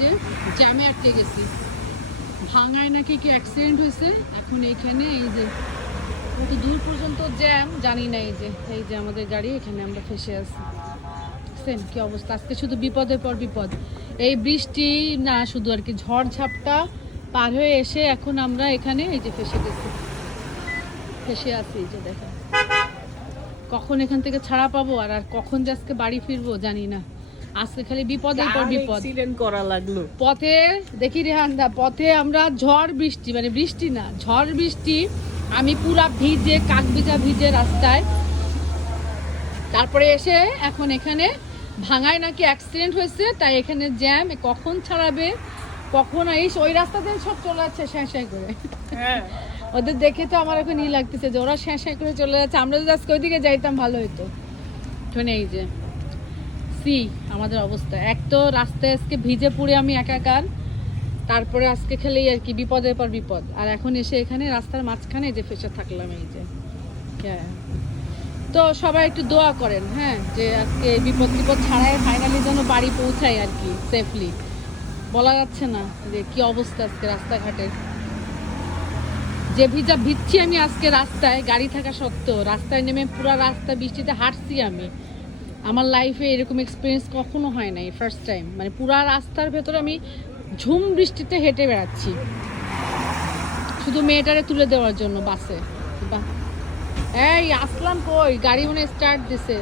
যে জ্যামে আটকে গেছি, ভাঙায় নাকি কি অ্যাক্সিডেন্ট হয়েছে। এখন এইখানে এই যে কত দূর পর্যন্ত জ্যাম জানি না। এই যে আমাদের গাড়ি, এখানে আমরা ফেসে আছি। বুঝছেন কি অবস্থা? আজকে শুধু বিপদের পর বিপদ। এই বৃষ্টি না, শুধু আর কি ঝড় ঝাপটা পার হয়ে এসে এখন আমরা এখানে এই যে ফেসে গেছি, ফেসে আছি। এই যে দেখেন, কখন এখান থেকে ছাড়া পাবো আর আর কখন যে আজকে বাড়ি ফিরবো জানি না। আজকে খালি বিপদের পর বিপদ। অ্যাক্সিডেন্ট করা লাগলো পথে দেখি রেহানদা, পথে আমরা ঝড় বৃষ্টি, মানে বৃষ্টি না ঝড় বৃষ্টি, আমি পুরা ভিজে কাক ভিজে রাস্তায়। তারপরে এসে এখন এখানে ভাঙায় নাকি অ্যাক্সিডেন্ট হয়েছে, তাই এখানে জ্যাম। কখন ছাড়াবে, কখন এই ওই রাস্তাতে সব চলে যাচ্ছে স্যাঁ করে। হ্যাঁ ওদের দেখে তো আমার এখন লাগতেছে যে ওরা স্যাঁ করে চলে যাচ্ছে। আমরা যদি আজকে ওইদিকে যাইতাম ভালো হতো। শুনে এই যে সি আমাদের অবস্থা, এক তো রাস্তায় আজকে ভিজে পুড়ে আমি একাকার, তারপরে আজকে খেলেই আর কি বিপদের পর বিপদ। আর এখন এসে এখানে রাস্তার মাঝখানে যে ফেসে থাকলাম। এই যে হ্যাঁ, তো সবাই একটু দোয়া করেন, হ্যাঁ, যে আজকে বিপদ ছাড়াই ফাইনালি যেন বাড়ি পৌঁছাই আর কি সেফলি। বলা যাচ্ছে না যে কি অবস্থা আজকে রাস্তাঘাটের, যে ভিজছি আমি আজকে রাস্তায় গাড়ি থাকা সত্ত্বেও। রাস্তায় নেমে পুরো রাস্তা বৃষ্টিতে হাঁটছি আমি। আমার লাইফে এরকম এক্সপিরিয়েন্স কখনো হয় নাই, ফার্স্ট টাইম। মানে পুরা রাস্তার ভেতরে আমি ঝুম বৃষ্টিতে হেঁটে বেড়াচ্ছি শুধু মেয়েটারে তুলে দেওয়ার জন্য বাসে। এই আসলাম কই, গাড়ি মনে স্টার্ট দিছে।